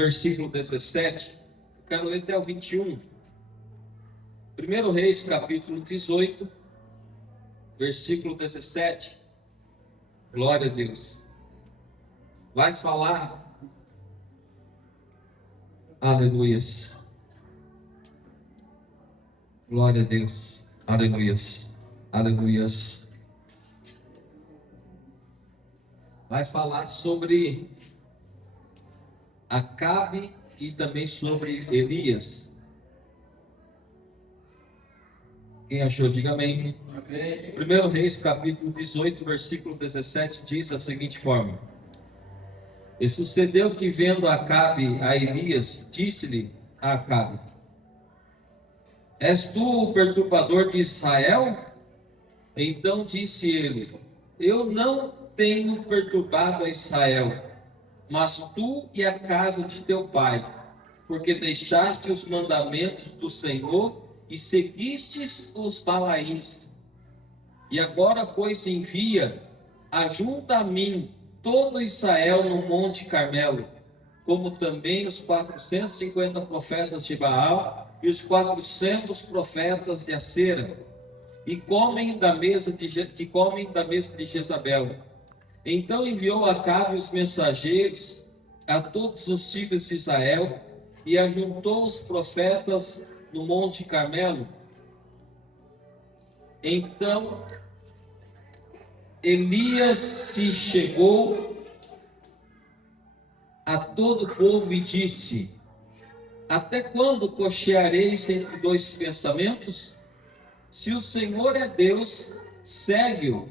versículo 17, eu quero ler até o 21. 1 Reis, capítulo 18, versículo 17. Glória a Deus. Vai falar, aleluias. Glória a Deus, aleluias, aleluias. Vai falar sobre Acabe e também sobre Elias. Quem achou, diga amém. 1 Reis, capítulo 18, versículo 17, diz da seguinte forma: E sucedeu que, vendo Acabe a Elias, disse-lhe a Acabe: És tu o perturbador de Israel? Então disse ele: Eu não tenho perturbado a Israel, mas tu e a casa de teu pai, porque deixaste os mandamentos do Senhor e seguistes os Balaíns. E agora, pois, envia, ajunta a mim todo Israel no Monte Carmelo, como também os 450 profetas de Baal e os 400 profetas de Acera, e comem da mesa de Jezabel. Então enviou Acabe os mensageiros a todos os filhos de Israel e ajuntou os profetas no Monte Carmelo. Então Elias se chegou a todo o povo e disse: Até quando cocheareis entre dois pensamentos? Se o Senhor é Deus, segue-o.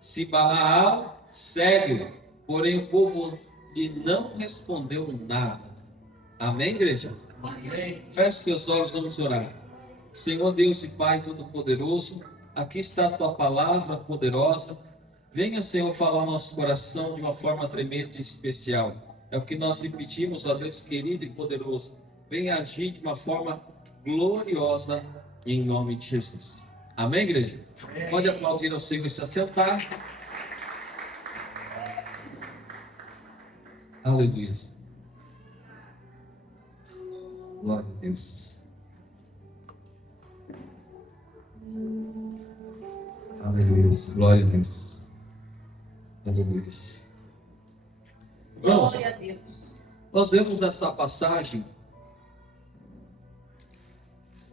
Se Balaal, segue-o. Porém o povo lhe não respondeu nada. Amém, igreja? Amém. Feche teus olhos, vamos orar. Senhor Deus e Pai Todo-Poderoso, aqui está a tua palavra poderosa. Venha, Senhor, falar ao nosso coração de uma forma tremenda e especial. É o que nós lhe pedimos, ó Deus querido e poderoso. Venha agir de uma forma gloriosa em nome de Jesus. Amém, igreja? Amém. Pode aplaudir ao Senhor e se assentar. Aleluia. Glória a Deus. Aleluia. Glória a Deus. Aleluia. Glória a Deus. Nós vemos nessa passagem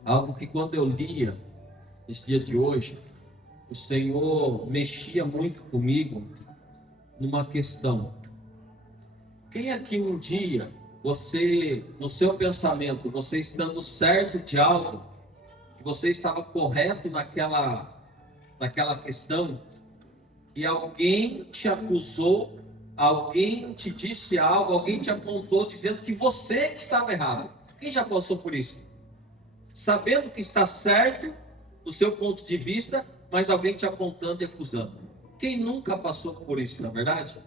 algo que, quando eu lia esse dia de hoje, o Senhor mexia muito comigo numa questão. Quem aqui um dia, você, no seu pensamento, você estando certo de algo, que você estava correto naquela questão, e alguém te acusou, alguém te disse algo, alguém te apontou dizendo que você estava errado? Quem já passou por isso? Sabendo que está certo do seu ponto de vista, mas alguém te apontando e acusando. Quem nunca passou por isso, na verdade?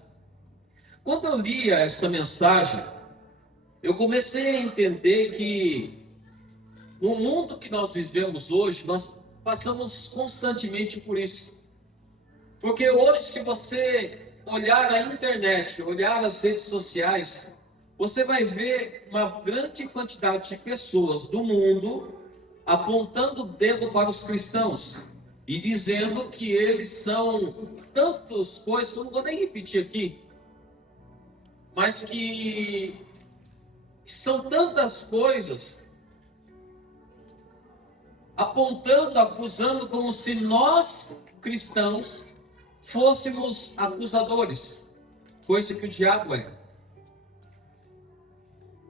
Quando eu lia essa mensagem, eu comecei a entender que no mundo que nós vivemos hoje, nós passamos constantemente por isso. Porque hoje, se você olhar a internet, olhar as redes sociais, você vai ver uma grande quantidade de pessoas do mundo apontando o dedo para os cristãos e dizendo que eles são tantas coisas, que eu não vou nem repetir aqui, mas que são tantas coisas, apontando, acusando, como se nós, cristãos, fôssemos acusadores, coisa que o diabo é.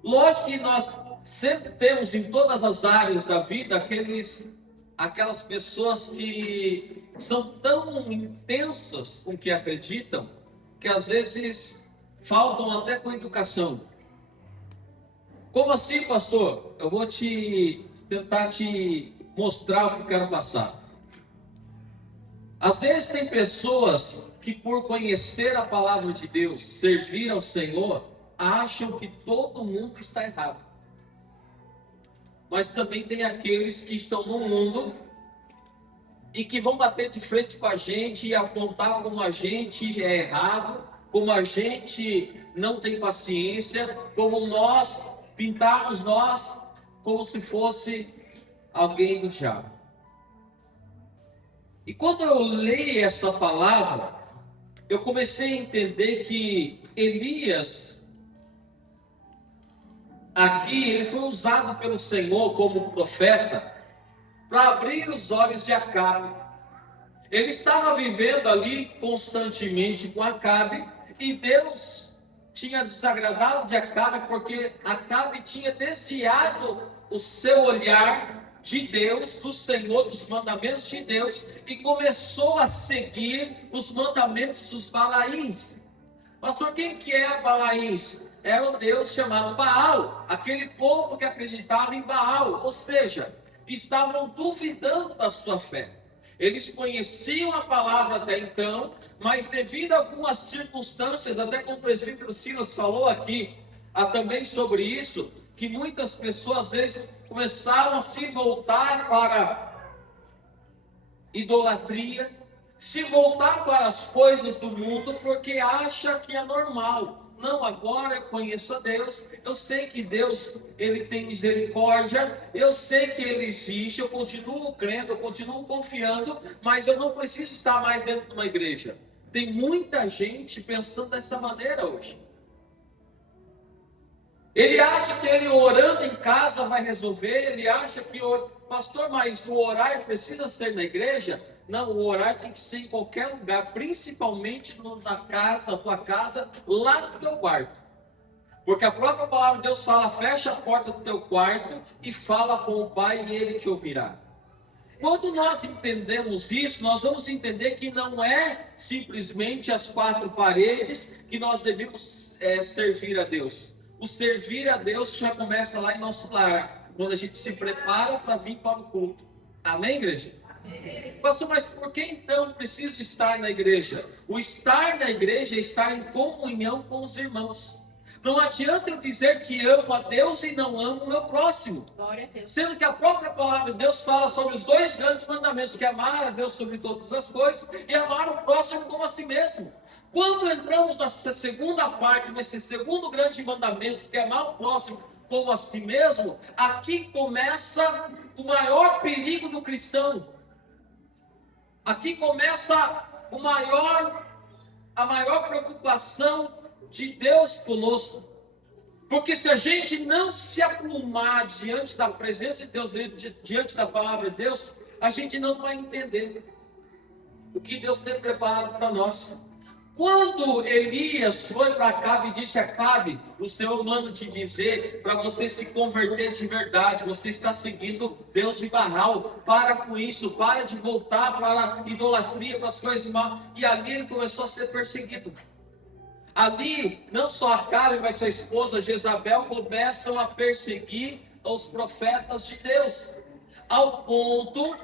Lógico que nós sempre temos em todas as áreas da vida aquelas pessoas que são tão intensas com o que acreditam, que às vezes faltam até com educação. Como assim, pastor? Eu vou tentar te mostrar o que eu quero passar. Às vezes tem pessoas que, por conhecer a palavra de Deus, servir ao Senhor, acham que todo mundo está errado. Mas também tem aqueles que estão no mundo e que vão bater de frente com a gente e apontar como a gente é errado como a gente não tem paciência, como nós pintarmos nós como se fosse alguém do diabo. E quando eu li essa palavra, eu comecei a entender que Elias, aqui, ele foi usado pelo Senhor como profeta para abrir os olhos de Acabe. Ele estava vivendo ali constantemente com Acabe, e Deus tinha desagradado de Acabe, porque Acabe tinha desviado o seu olhar de Deus, do Senhor, dos mandamentos de Deus, e começou a seguir os mandamentos dos Balaíns. Pastor, quem que é Balaíns? Era um Deus chamado Baal, aquele povo que acreditava em Baal, ou seja, estavam duvidando da sua fé. Eles conheciam a palavra até então, mas devido a algumas circunstâncias, até como o presbítero Silas falou aqui, também sobre isso, que muitas pessoas às vezes começaram a se voltar para idolatria, se voltar para as coisas do mundo, porque acha que é normal. Não, agora eu conheço a Deus, eu sei que Deus, Ele tem misericórdia, eu sei que Ele existe, eu continuo crendo, eu continuo confiando, mas eu não preciso estar mais dentro de uma igreja. Tem muita gente pensando dessa maneira hoje. Ele acha que ele orando em casa vai resolver, ele acha que, pastor, mas o orar precisa ser na igreja? Não, o orar tem que ser em qualquer lugar, principalmente na casa, na tua casa, lá no teu quarto. Porque a própria palavra de Deus fala, fecha a porta do teu quarto e fala com o Pai e Ele te ouvirá. Quando nós entendemos isso, nós vamos entender que não é simplesmente as quatro paredes que nós devemos servir a Deus. O servir a Deus já começa lá em nosso lar, quando a gente se prepara para vir para o culto. Amém, igreja? Amém. Pastor, mas por que então preciso estar na igreja? O estar na igreja é estar em comunhão com os irmãos. Não adianta eu dizer que amo a Deus e não amo o meu próximo. Glória a Deus. Sendo que a própria palavra de Deus fala sobre os dois grandes mandamentos, que é amar a Deus sobre todas as coisas e amar o próximo como a si mesmo. Quando entramos nessa segunda parte, nesse segundo grande mandamento, que é amar o próximo como a si mesmo, aqui começa o maior perigo do cristão. Aqui começa a maior preocupação de Deus conosco. Porque se a gente não se aprumar diante da presença de Deus, diante da palavra de Deus, a gente não vai entender o que Deus tem preparado para nós. Quando Elias foi para Acabe e disse a Acabe, o Senhor manda te dizer para você se converter de verdade, você está seguindo Deus de Baal, para com isso, para de voltar para a idolatria, para as coisas mal. E ali ele começou a ser perseguido. Ali, não só Acabe, mas sua esposa Jezabel começam a perseguir os profetas de Deus, ao ponto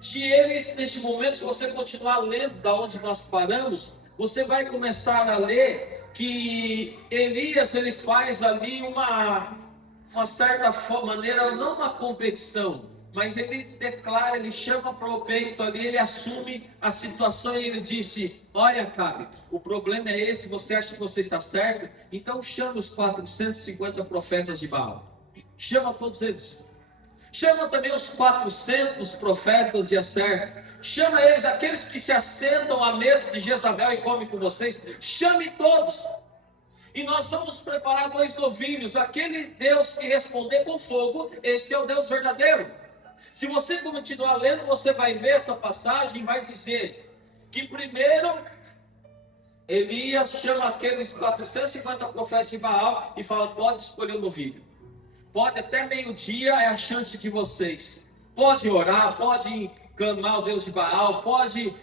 de eles, neste momento, se você continuar lendo da onde nós paramos, você vai começar a ler que Elias, ele faz ali uma certa maneira, não uma competição, mas ele declara, ele chama para o peito ali, ele assume a situação e ele disse, olha Acabe, o problema é esse, você acha que você está certo? Então chama os 450 profetas de Baal, chama todos eles. Chama também os 400 profetas de Acer. Chama eles, aqueles que se assentam à mesa de Jezabel e comem com vocês. Chame todos. E nós vamos preparar 2 novilhos. Aquele Deus que responder com fogo, esse é o Deus verdadeiro. Se você continuar lendo, você vai ver essa passagem e vai dizer que primeiro Elias chama aqueles 450 profetas de Baal e fala, pode escolher o novilho. Pode até meio-dia, é a chance de vocês. Pode orar, pode clamar o Deus de Baal, pode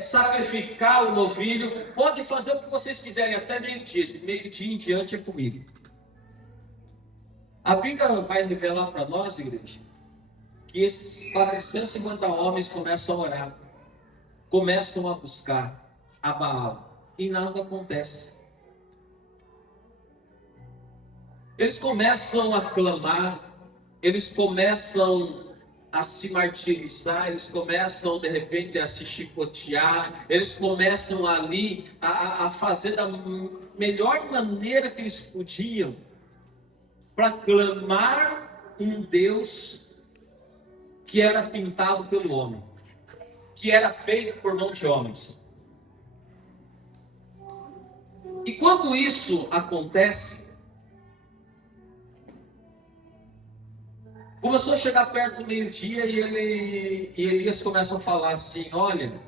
sacrificar o novilho, pode fazer o que vocês quiserem até meio-dia. De meio-dia em diante é comigo. A Bíblia vai revelar para nós, igreja, que esses 450 homens começam a orar, começam a buscar a Baal, e nada acontece. Eles começam a clamar, eles começam a se martirizar, eles começam de repente a se chicotear, eles começam ali a fazer da melhor maneira que eles podiam para clamar um Deus que era pintado pelo homem, que era feito por mão de homens. E quando isso acontece, começou a chegar perto do meio-dia e Elias começa a falar assim: olha,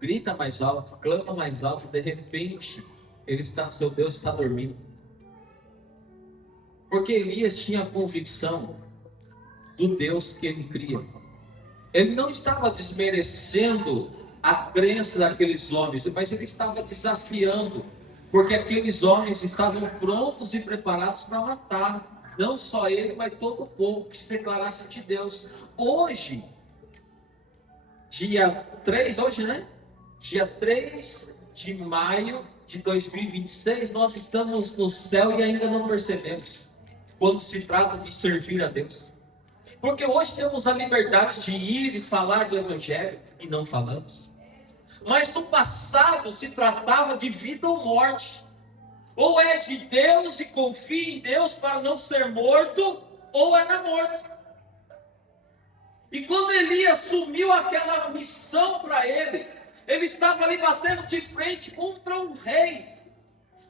grita mais alto, clama mais alto. De repente, seu Deus está dormindo. Porque Elias tinha a convicção do Deus que ele cria. Ele não estava desmerecendo a crença daqueles homens, mas ele estava desafiando, porque aqueles homens estavam prontos e preparados para matar, não só ele, mas todo o povo que se declarasse de Deus. Hoje, dia 3, Dia 3 de maio de 2026, nós estamos no céu e ainda não percebemos, quando se trata de servir a Deus. Porque hoje temos a liberdade de ir e falar do Evangelho, e não falamos. Mas no passado se tratava de vida ou morte. Ou é de Deus e confia em Deus para não ser morto, ou é na morte. E quando Elias assumiu aquela missão para ele estava ali batendo de frente contra um rei,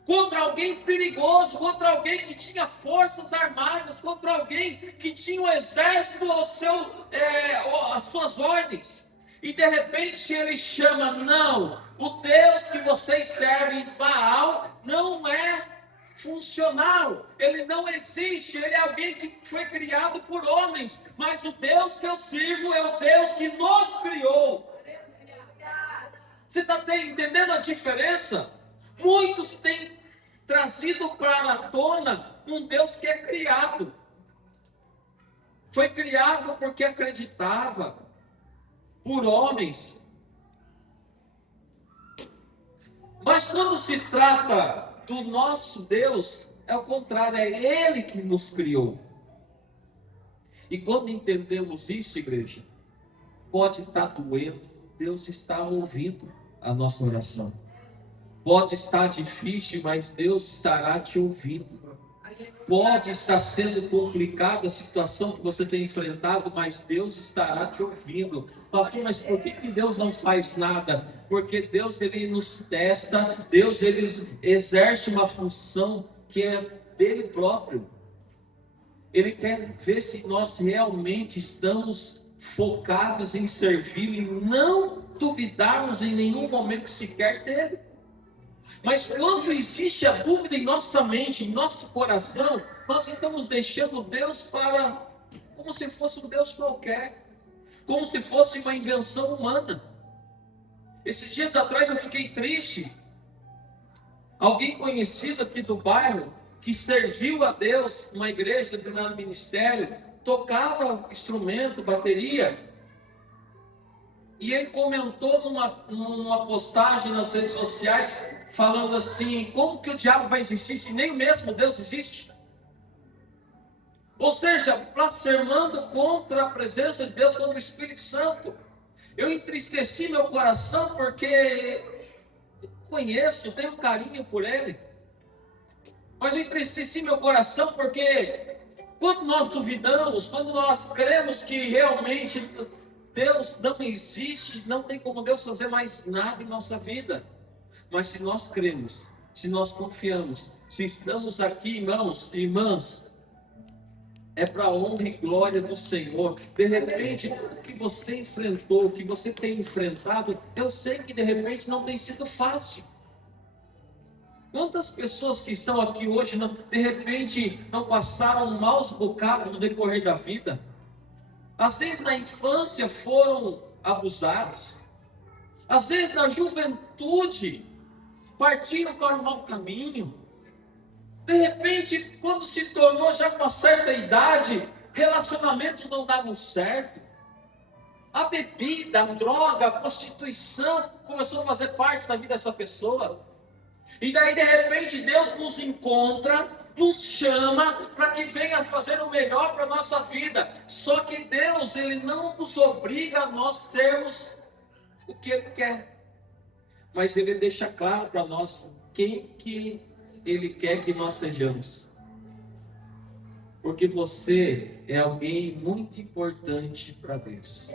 contra alguém perigoso, contra alguém que tinha forças armadas, contra alguém que tinha um exército às suas ordens. E de repente ele chama: não, o Deus que vocês servem, Baal, não é funcional, ele não existe, ele é alguém que foi criado por homens, mas o Deus que eu sirvo é o Deus que nos criou. Você está entendendo a diferença? Muitos têm trazido para a tona um Deus que é criado. Foi criado porque acreditava, por homens. Mas quando se trata do nosso Deus, é o contrário, é Ele que nos criou. E quando entendemos isso, igreja, pode estar doendo, Deus está ouvindo a nossa oração. Pode estar difícil, mas Deus estará te ouvindo. Pode estar sendo complicada a situação que você tem enfrentado, mas Deus estará te ouvindo. Pastor, mas por que Deus não faz nada? Porque Deus, Ele nos testa, Deus, Ele exerce uma função que é dele próprio. Ele quer ver se nós realmente estamos focados em servi-lo e não duvidarmos em nenhum momento sequer dele. Mas quando existe a dúvida em nossa mente, em nosso coração, nós estamos deixando Deus como se fosse um Deus qualquer, como se fosse uma invenção humana. Esses dias atrás eu fiquei triste. Alguém conhecido aqui do bairro, que serviu a Deus numa igreja, em determinado ministério, tocava instrumento, bateria, e ele comentou numa postagem nas redes sociais, falando assim: como que o diabo vai existir se nem o mesmo Deus existe? Ou seja, blasfemando contra a presença de Deus, contra o Espírito Santo. Eu entristeci meu coração porque conheço, tenho carinho por ele. Mas eu entristeci meu coração porque quando nós duvidamos, quando nós cremos que realmente Deus não existe, não tem como Deus fazer mais nada em nossa vida. Mas se nós cremos, se nós confiamos, se estamos aqui, irmãos e irmãs, é para a honra e glória do Senhor. De repente, tudo que você enfrentou, que você tem enfrentado, eu sei que de repente não tem sido fácil. Quantas pessoas que estão aqui hoje, de repente, não passaram maus bocados no decorrer da vida? Às vezes na infância foram abusados. Às vezes na juventude partiram para o mau caminho. De repente, quando se tornou já com uma certa idade, relacionamentos não davam certo. A bebida, a droga, a prostituição começou a fazer parte da vida dessa pessoa. E daí, de repente, Deus nos encontra nos chama para que venha fazer o melhor para a nossa vida. Só que Deus, Ele não nos obriga a nós sermos o que Ele quer. Mas Ele deixa claro para nós quem que Ele quer que nós sejamos. Porque você é alguém muito importante para Deus.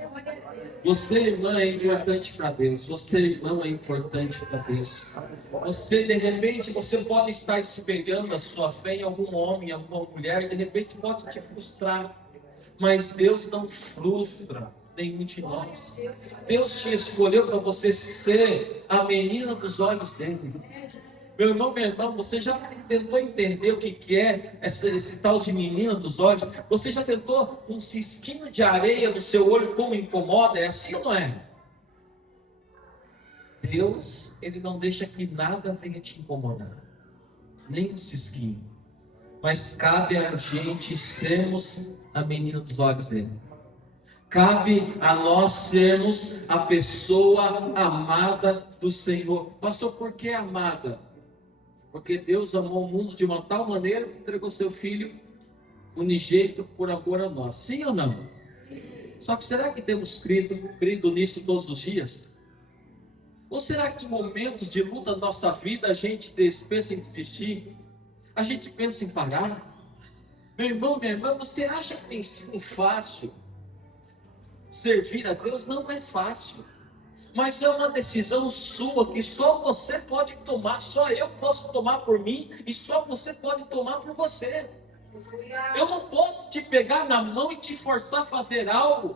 Você, irmã, é importante para Deus. Você, irmão, é importante para Deus. Você, de repente, você pode estar espelhando a sua fé em algum homem, alguma mulher, e de repente pode te frustrar. Mas Deus não frustra nenhum de nós. Deus te escolheu para você ser a menina dos olhos dele. Meu irmão, minha irmã, você já tentou entender o que é esse tal de menina dos olhos? Você já tentou um cisquinho de areia no seu olho, como incomoda? É assim ou não é? Deus, Ele não deixa que nada venha te incomodar. Nem um cisquinho. Mas cabe a gente sermos a menina dos olhos dele. Cabe a nós sermos a pessoa amada do Senhor. Pastor, por que amada? Porque Deus amou o mundo de uma tal maneira que entregou seu Filho unigênito por amor a nós. Sim ou não? Só que será que temos crido nisso todos os dias? Ou será que em momentos de luta da nossa vida a gente pensa em desistir? A gente pensa em parar? Meu irmão, minha irmã, você acha que tem sido fácil servir a Deus? Não é fácil. Mas é uma decisão sua que só você pode tomar, só eu posso tomar por mim e só você pode tomar por você. Eu não posso te pegar na mão e te forçar a fazer algo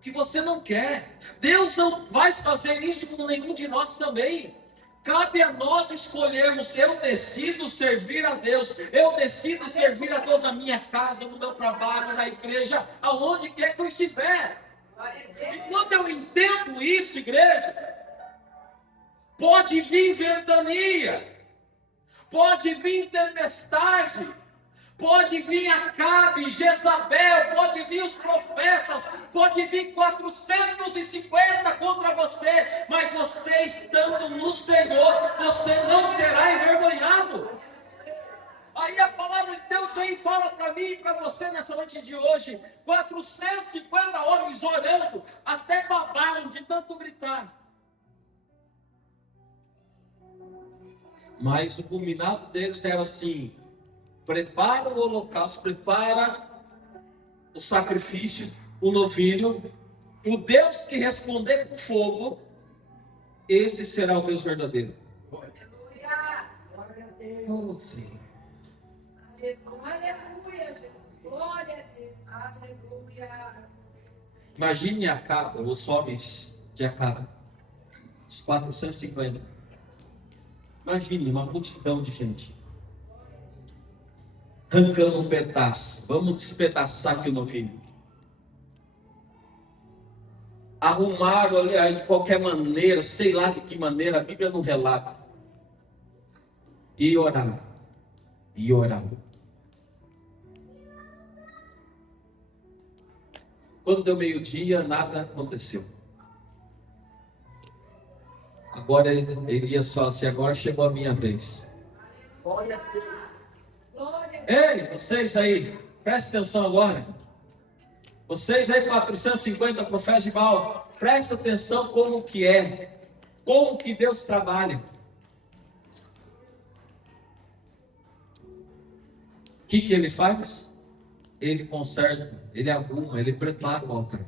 que você não quer. Deus não vai fazer isso com nenhum de nós também. Cabe a nós escolhermos. Eu decido servir a Deus. Eu decido servir a Deus na minha casa, no meu trabalho, na igreja, aonde quer que eu estiver. E quando eu entendo isso, igreja, pode vir ventania, pode vir tempestade, pode vir Acabe, Jezabel, pode vir os profetas, pode vir 450 contra você, mas você estando no Senhor, você não será envergonhado. Aí a palavra de Deus vem e fala para mim e para você nessa noite de hoje, 450 homens orando, até babaram de tanto gritar. Mas o culminado deles era assim: prepara o holocausto, prepara o sacrifício, o novilho, o Deus que responder com fogo, esse será o Deus verdadeiro. Oh, Senhor. Aleluia, Jesus. Glória a Deus. Aleluia. Imagine Acabe, os homens de Acabe, os 450. Imagine uma multidão de gente arrancando um pedaço. Vamos despedaçar aqui o novilho. Arrumaram ali de qualquer maneira, sei lá de que maneira, a Bíblia não relata. E oraram. E oraram. Quando deu meio-dia, nada aconteceu. Agora Elias fala assim: agora chegou a minha vez. Glória a Deus. Ei, vocês aí, presta atenção agora. Vocês aí, 450 profetas de Baal, presta atenção como que é, como que Deus trabalha. O que ele faz? Ele conserta, ele arruma, ele prepara o altar.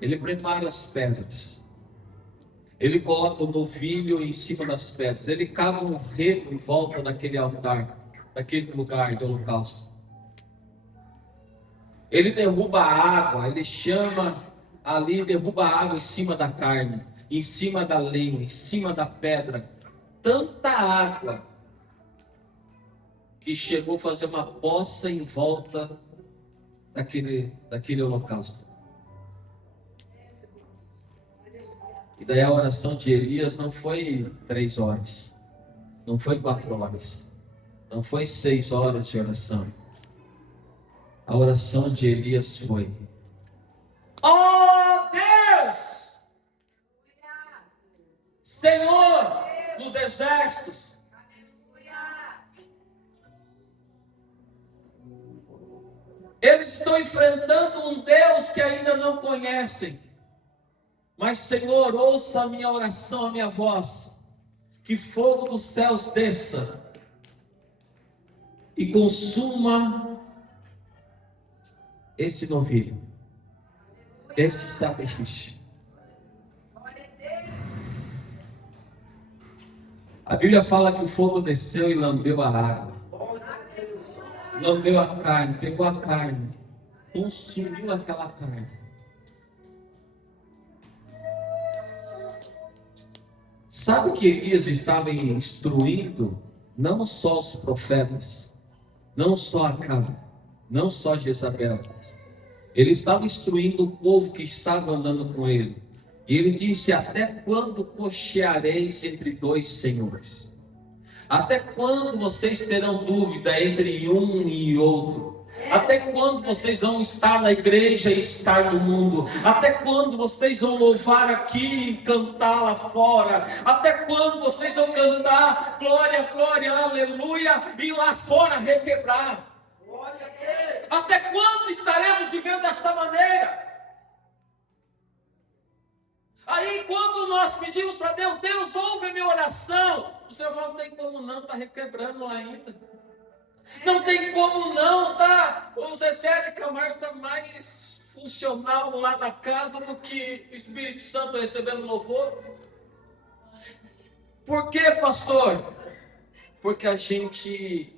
Ele prepara as pedras. Ele coloca o novilho em cima das pedras. Ele cava um rego em volta daquele altar, daquele lugar do holocausto. Ele derruba a água, ele chama ali, derruba a água em cima da carne, em cima da lenha, em cima da pedra. Tanta água que chegou a fazer uma poça em volta daquele holocausto. E daí a oração de Elias não foi 3 horas, não foi 4 horas, não foi 6 horas de oração. A oração de Elias foi: ó Deus, Senhor dos exércitos, Eles estão enfrentando um Deus que ainda não conhecem. Mas, Senhor, ouça a minha oração, a minha voz. Que fogo dos céus desça e consuma esse novilho, esse sacrifício. A Bíblia fala que o fogo desceu e lambeu a água, lambeu a carne, pegou a carne, consumiu aquela carne. Sabe que Elias estava instruindo não só os profetas, não só Acabe, não só Jezabel. Ele estava instruindo o povo que estava andando com ele. E ele disse: até quando cocheareis entre dois senhores? Até quando vocês terão dúvida entre um e outro? Até quando vocês vão estar na igreja e estar no mundo? Até quando vocês vão louvar aqui e cantar lá fora? Até quando vocês vão cantar glória, glória, aleluia e lá fora requebrar? Glória a Deus. Até quando estaremos vivendo desta maneira? Aí quando nós pedimos para Deus, Deus ouve a minha oração, o Senhor fala: não tem como não, está requebrando lá ainda. Não tem como não, tá? O Zezé de Camargo está mais funcional lá na casa do que o Espírito Santo recebendo louvor. Por quê, pastor? Porque a gente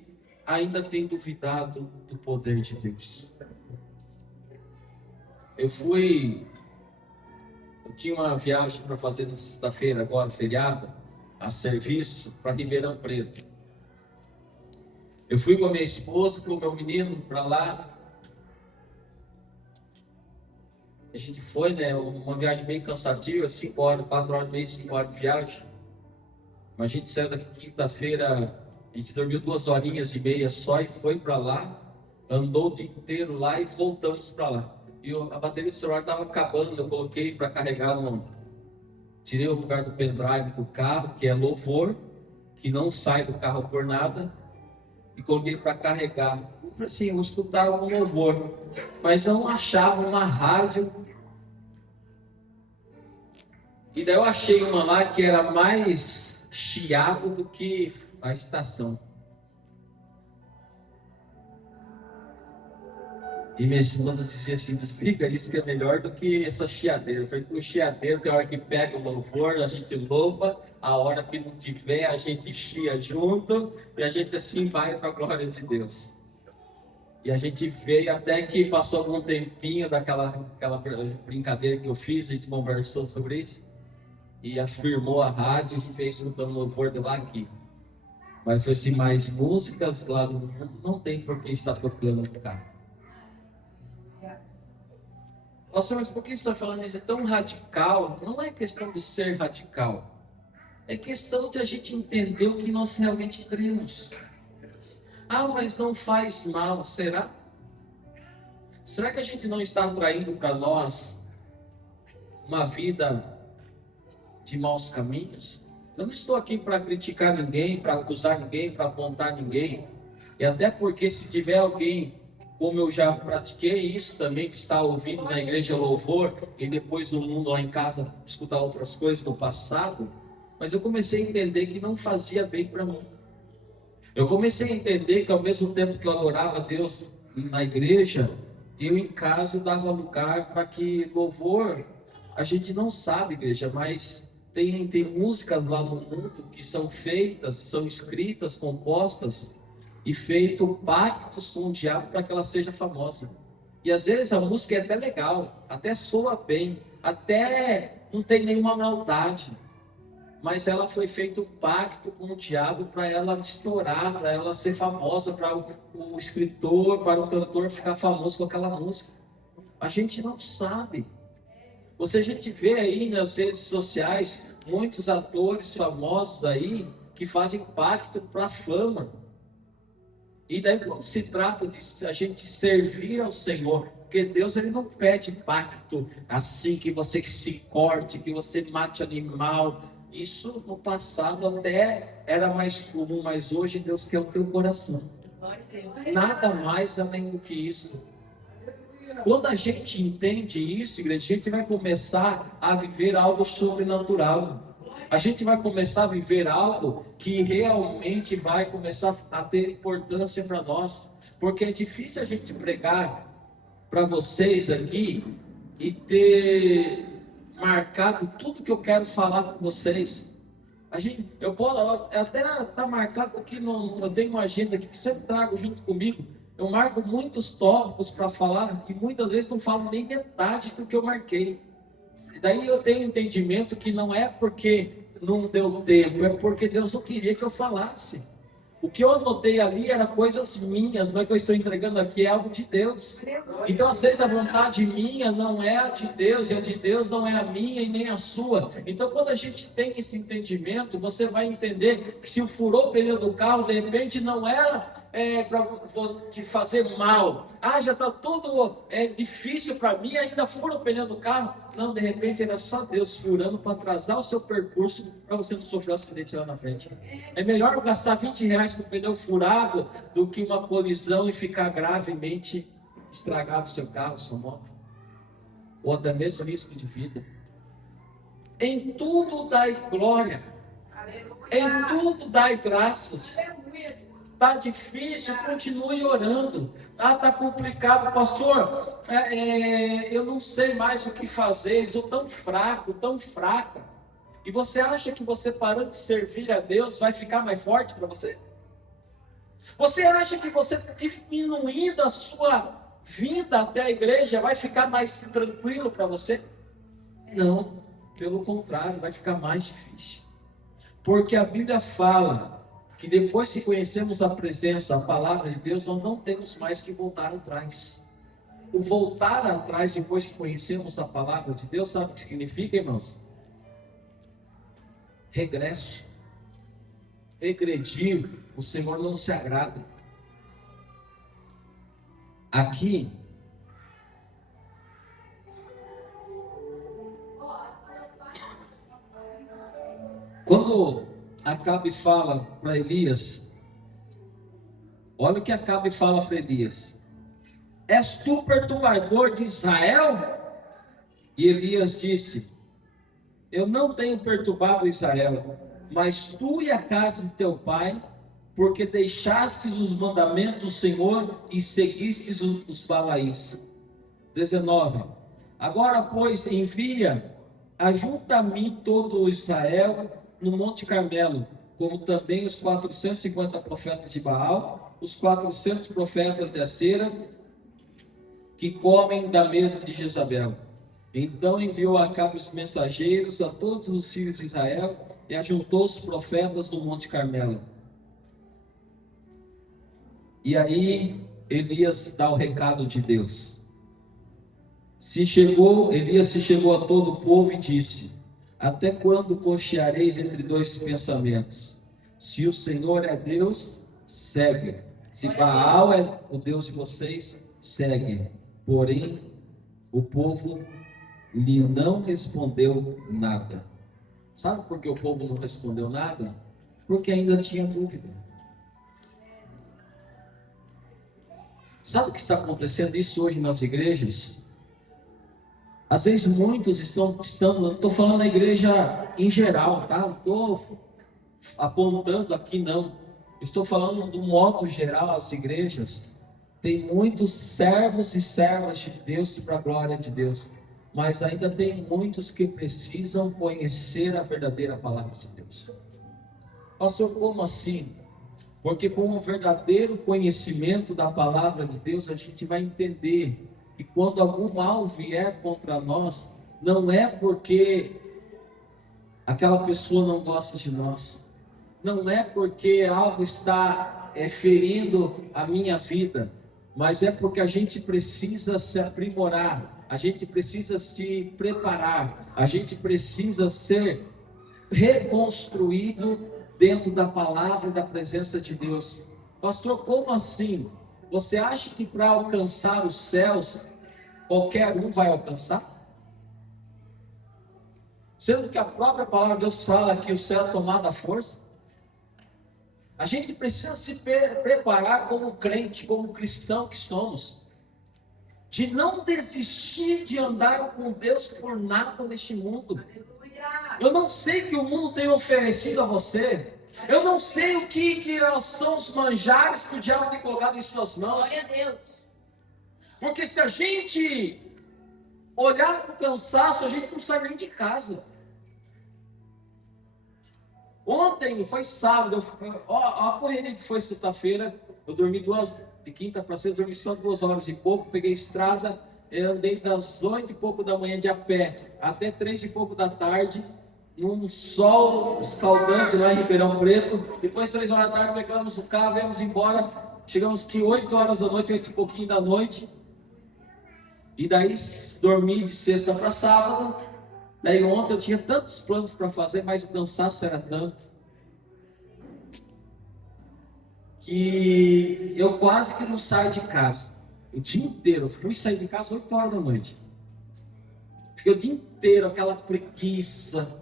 ainda tem duvidado do poder de Deus. Eu tinha uma viagem para fazer na sexta-feira, agora feriado, a serviço, para Ribeirão Preto. Eu fui com a minha esposa, com o meu menino para lá. A gente foi, né? Uma viagem bem cansativa, 5 horas, 4 horas e meia, 5 horas de viagem. Mas a gente saiu daqui quinta-feira, a gente dormiu 2 horinhas e meia só e foi para lá. Andou o dia inteiro lá e voltamos para lá. E a bateria do celular estava acabando, eu coloquei para carregar tirei o lugar do pendrive do carro, que é louvor, que não sai do carro por nada, e coloquei para carregar. Eu falei assim, eu escutava um louvor, mas não achava uma rádio. E daí eu achei uma lá que era mais chiado do que a estação. E minha esposa dizia assim: desliga isso que é melhor do que essa chiadeira. Eu falei: o chiadeiro tem hora que pega o louvor, a gente louva, a hora que não tiver a gente chia junto, e a gente assim vai para a glória de Deus. E a gente veio até que passou algum tempinho daquela brincadeira que eu fiz, a gente conversou sobre isso, e afirmou a rádio, a gente veio escutando louvor de lá aqui. Mas foi assim, mais músicas lá no mundo não tem por que estar tocando no carro. Pastor, mas por que você está falando isso? É tão radical? Não é questão de ser radical. É questão de a gente entender o que nós realmente cremos. Ah, mas não faz mal. Será? Será que a gente não está atraindo para nós uma vida de maus caminhos? Eu não estou aqui para criticar ninguém, para acusar ninguém, para apontar ninguém. E até porque se tiver alguém, como eu já pratiquei isso também, que está ouvindo na igreja louvor, e depois no mundo lá em casa escutar outras coisas do passado, mas eu comecei a entender que não fazia bem para mim. Eu comecei a entender que ao mesmo tempo que eu adorava a Deus na igreja, eu em casa dava lugar para que louvor, a gente não sabe, igreja, mas tem músicas lá no mundo que são feitas, são escritas, compostas, e feito pactos com o diabo para que ela seja famosa. E às vezes a música é até legal, até soa bem, até não tem nenhuma maldade, mas ela foi feito um pacto com o diabo para ela estourar, para ela ser famosa, para o escritor, para o cantor ficar famoso com aquela música. A gente não sabe. A gente vê aí nas redes sociais muitos atores famosos aí que fazem pacto para a fama. E daí quando se trata de a gente servir ao Senhor, porque Deus ele não pede pacto assim, que você se corte, que você mate animal. Isso no passado até era mais comum, mas hoje Deus quer o teu coração. Nada mais além do que isso. Quando a gente entende isso, igreja, a gente vai começar a viver algo sobrenatural. A gente vai começar a viver algo que realmente vai começar a ter importância para nós. Porque é difícil a gente pregar para vocês aqui e ter marcado tudo que eu quero falar com vocês. Eu posso até tá marcado aqui, eu tenho uma agenda aqui que sempre trago junto comigo. Eu marco muitos tópicos para falar e muitas vezes não falo nem metade do que eu marquei. Daí eu tenho entendimento que não é porque não deu tempo, é porque Deus não queria que eu falasse. O que eu anotei ali era coisas minhas, mas o que eu estou entregando aqui é algo de Deus. Então, às vezes, a vontade minha não é a de Deus, e a de Deus não é a minha e nem a sua. Então, quando a gente tem esse entendimento, você vai entender que se furou o pneu do carro, de repente, não era para te fazer mal. Já está tudo difícil para mim, ainda fura o pneu do carro. Não, de repente, era só Deus furando para atrasar o seu percurso, para você não sofrer um acidente lá na frente. É melhor gastar R$20 com o pneu furado do que uma colisão e ficar gravemente estragado o seu carro, sua moto, ou até mesmo risco de vida. Em tudo dai glória, em tudo dai graças. Está difícil, continue orando. Tá complicado, pastor. Eu não sei mais o que fazer, estou tão fraco, tão fraca. E você acha que você parando de servir a Deus vai ficar mais forte para você? Você acha que você diminuindo a sua vinda até a igreja vai ficar mais tranquilo para você? Não, pelo contrário, vai ficar mais difícil. Porque a Bíblia fala que depois que conhecemos a presença, a palavra de Deus, nós não temos mais que voltar atrás. O voltar atrás, depois que conhecemos a palavra de Deus, sabe o que significa, irmãos? Regresso. Regredir, o Senhor não se agrada. Aqui, quando Acabe fala para Elias, olha o que Acabe fala para Elias: és tu perturbador de Israel? E Elias disse: eu não tenho perturbado Israel, mas tu e a casa de teu pai, porque deixastes os mandamentos do Senhor e seguistes os Balaíns. 19. Agora, pois, envia, ajunta a mim todo o Israel no Monte Carmelo, como também os 450 profetas de Baal, os 400 profetas de Acera, que comem da mesa de Jezabel. Então enviou Acabe os mensageiros a todos os filhos de Israel e ajuntou os profetas no Monte Carmelo. E aí Elias dá o recado de Deus. Elias se chegou a todo o povo e disse: até quando cocheareis entre dois pensamentos? Se o Senhor é Deus, segue. Se Baal é o Deus de vocês, segue. Porém, o povo lhe não respondeu nada. Sabe por que o povo não respondeu nada? Porque ainda tinha dúvida. Sabe o que está acontecendo isso hoje nas igrejas? Às vezes muitos estão, não estou falando da igreja em geral, tá? Não estou apontando aqui não. Estou falando do modo geral, as igrejas. Tem muitos servos e servas de Deus para a glória de Deus. Mas ainda tem muitos que precisam conhecer a verdadeira palavra de Deus. Pastor, como assim? Porque com o verdadeiro conhecimento da palavra de Deus, a gente vai entender que quando algum mal vier contra nós, não é porque aquela pessoa não gosta de nós, não é porque algo está ferindo a minha vida, mas é porque a gente precisa se aprimorar, a gente precisa se preparar, a gente precisa ser reconstruído dentro da palavra e da presença de Deus. Pastor, como assim? Você acha que para alcançar os céus, qualquer um vai alcançar? Sendo que a própria palavra de Deus fala que o céu é tomado à força. A gente precisa se preparar como crente, como cristão que somos. de não desistir de andar com Deus por nada neste mundo. Aleluia. Eu não sei o que o mundo tem oferecido a você. Eu não sei o que são os manjares que o diabo tem colocado em suas mãos. Glória a Deus. Porque se a gente olhar para o cansaço, a gente não sai nem de casa. Ontem foi sábado, a correria que foi sexta-feira, eu dormi de quinta para sexta, dormi só 2 horas e pouco, peguei estrada, eu andei das 8 e pouco da manhã de a pé, até 3 e pouco da tarde, num sol escaldante lá em Ribeirão Preto. Depois 3 horas da tarde pegamos o carro, viemos embora, chegamos aqui 8 horas da noite, 8 e pouquinho da noite, e daí dormi de sexta para sábado. Daí ontem eu tinha tantos planos para fazer, mas o cansaço era tanto que eu quase que não saio de casa. O dia inteiro, eu fui sair de casa 8 horas da noite. Porque o dia inteiro, aquela preguiça,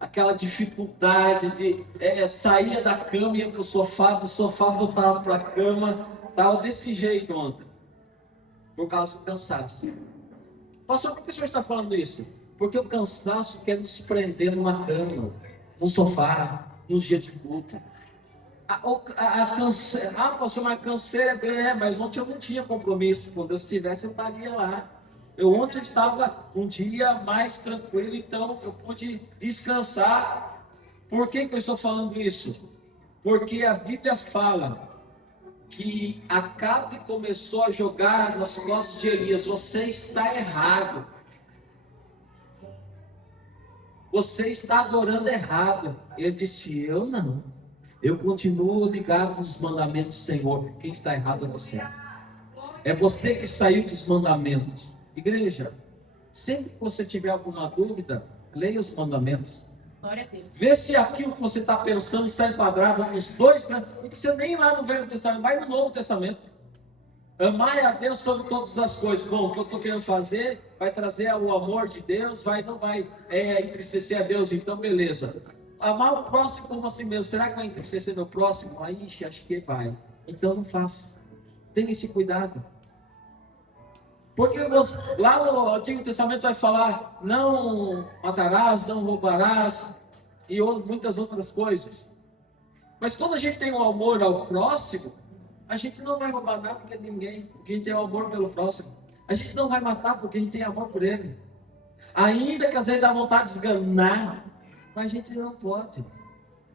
aquela dificuldade de sair da cama e ir para o sofá, do sofá voltava para a cama, estava desse jeito ontem, por causa do cansaço. Pastor, por que o senhor está falando isso? Porque o cansaço quer nos prender numa cama, num sofá, nos dias de culto. Pastor, mas canseira é grande, mas ontem eu não tinha compromisso. Quando eu estivesse, eu estaria lá. Ontem estava um dia mais tranquilo, então eu pude descansar. Por que eu estou falando isso? Porque a Bíblia fala que Acabe começou a jogar nas costas de Elias: você está errado. Você está adorando errado. Ele disse: eu não. Eu continuo ligado nos mandamentos do Senhor. Quem está errado é você. É você que saiu dos mandamentos. Igreja, sempre que você tiver alguma dúvida, leia os mandamentos. Glória a Deus. Vê se aquilo que você está pensando está enquadrado nos dois. Não precisa nem ir lá no Velho Testamento, vai no Novo Testamento. Amai a Deus sobre todas as coisas. Bom, o que eu estou querendo fazer vai trazer o amor de Deus, não vai entristecer a Deus, então beleza. Amar o próximo como assim mesmo. Será que vai entristecer meu próximo? Aí, acho que vai. Então não faça. Tenha esse cuidado. Porque lá no Antigo Testamento vai falar: não matarás, não roubarás e muitas outras coisas. Mas quando a gente tem um amor ao próximo, a gente não vai roubar nada de ninguém, porque a gente tem um amor pelo próximo. A gente não vai matar porque a gente tem amor por ele. Ainda que às vezes dá vontade de esganar, mas a gente não pode.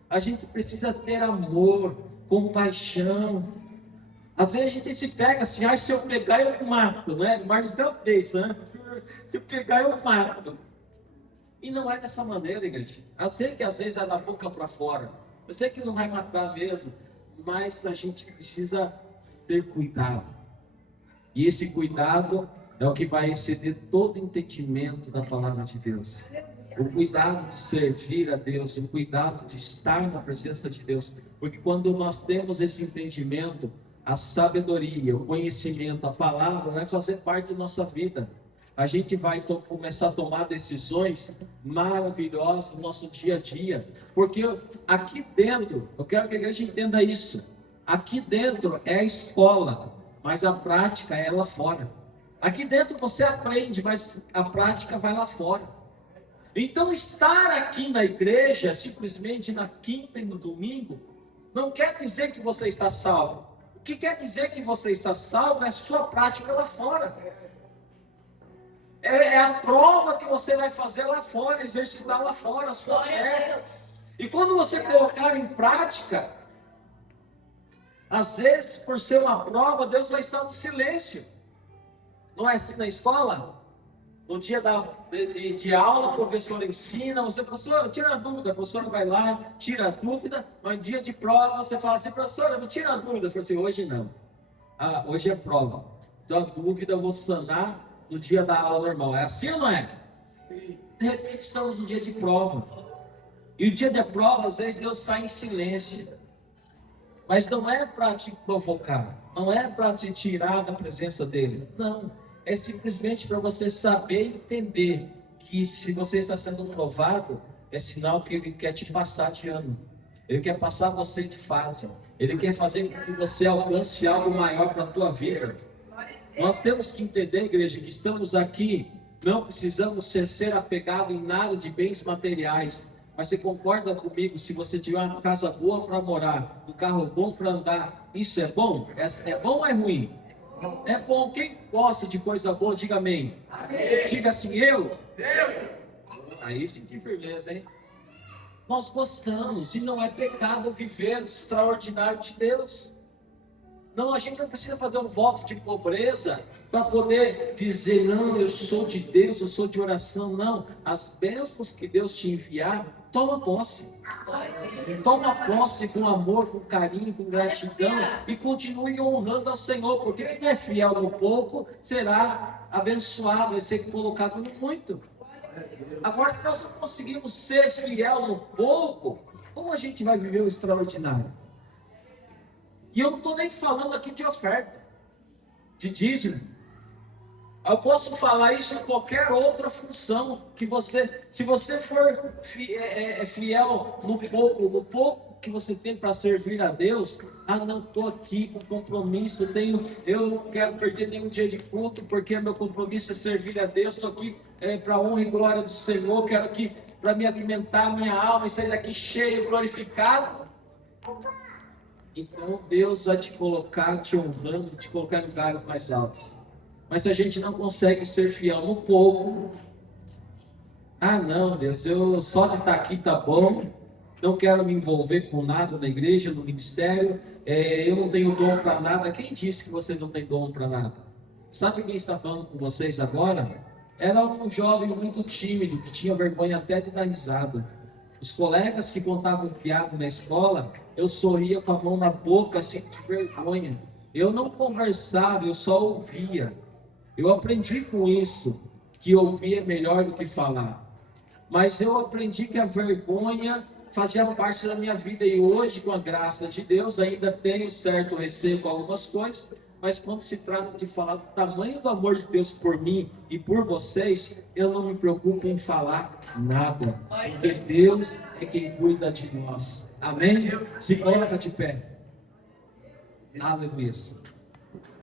A gente precisa ter amor, compaixão. Às vezes a gente se pega assim: se eu pegar eu mato, não é? O Marcos até pensa, né? Se eu pegar eu mato. E não é dessa maneira, igreja. Eu sei que às vezes é da boca para fora. Eu sei que não vai matar mesmo. Mas a gente precisa ter cuidado. E esse cuidado é o que vai exceder todo entendimento da palavra de Deus. O cuidado de servir a Deus, o cuidado de estar na presença de Deus. Porque quando nós temos esse entendimento, a sabedoria, o conhecimento, a palavra vai fazer parte da nossa vida. A gente vai começar a tomar decisões maravilhosas no nosso dia a dia. Porque aqui dentro, eu quero que a igreja entenda isso. Aqui dentro é a escola, mas a prática é lá fora. Aqui dentro você aprende, mas a prática vai lá fora. Então estar aqui na igreja, simplesmente na quinta e no domingo, não quer dizer que você está salvo. O que quer dizer que você está salvo é a sua prática lá fora. É a prova que você vai fazer lá fora, exercitar lá fora a sua fé. E quando você colocar em prática, às vezes, por ser uma prova, Deus vai estar no silêncio. Não é assim na escola? No dia de aula, o professor ensina, professor, tira a dúvida, a professora vai lá, tira a dúvida, mas no dia de prova você fala assim: professora, me tira a dúvida. Eu falo assim: hoje não. Hoje é prova. Então a dúvida eu vou sanar no dia da aula normal. É assim ou não é? De repente estamos no dia de prova. E o dia de prova, às vezes Deus está em silêncio. Mas não é para te provocar, não é para te tirar da presença dele. Não, é simplesmente para você saber e entender que se você está sendo provado, é sinal que ele quer te passar de ano. Ele quer passar você de fase. Ele quer fazer com que você alcance algo maior para a tua vida. Nós temos que entender, igreja, que estamos aqui, não precisamos ser apegados em nada de bens materiais. Mas você concorda comigo, se você tiver uma casa boa para morar, um carro bom para andar, isso é bom? É bom ou é ruim? É bom. Quem gosta de coisa boa, diga amém. Amém. Diga assim, eu. Aí senti firmeza, hein? Nós gostamos, e não é pecado viver o extraordinário de Deus. Não, a gente não precisa fazer um voto de pobreza para poder dizer, não, eu sou de Deus, eu sou de oração. Não, as bênçãos que Deus te enviar, toma posse. Toma posse com amor, com carinho, com gratidão e continue honrando ao Senhor, porque quem é fiel no pouco será abençoado, vai ser colocado no muito. Agora, se nós não conseguimos ser fiel no pouco, como a gente vai viver o extraordinário? E eu não estou nem falando aqui de oferta, de dízimo. Eu posso falar isso em qualquer outra função que você, se você for fiel no pouco que você tem para servir a Deus, não estou aqui com compromisso, eu não quero perder nenhum dia de culto, porque meu compromisso é servir a Deus, estou aqui para a honra e glória do Senhor, quero aqui para me alimentar minha alma e sair daqui cheio, glorificado. Então Deus vai te colocar, te honrando, te colocar em lugares mais altos. Mas se a gente não consegue ser fiel no pouco, não, Deus, eu só de estar aqui tá bom, não quero me envolver com nada na igreja, no ministério, eu não tenho dom para nada. Quem disse que você não tem dom para nada? Sabe quem está falando com vocês agora? Era um jovem muito tímido, que tinha vergonha até de dar risada. Os colegas que contavam piada na escola, eu sorria com a mão na boca, assim, de vergonha. Eu não conversava, eu só ouvia. Eu aprendi com isso, que ouvir é melhor do que falar. Mas eu aprendi que a vergonha fazia parte da minha vida. E hoje, com a graça de Deus, ainda tenho certo receio com algumas coisas. Mas quando se trata de falar do tamanho do amor de Deus por mim e por vocês, eu não me preocupo em falar nada. Porque Deus é quem cuida de nós. Amém? Se coloca de pé. Aleluia.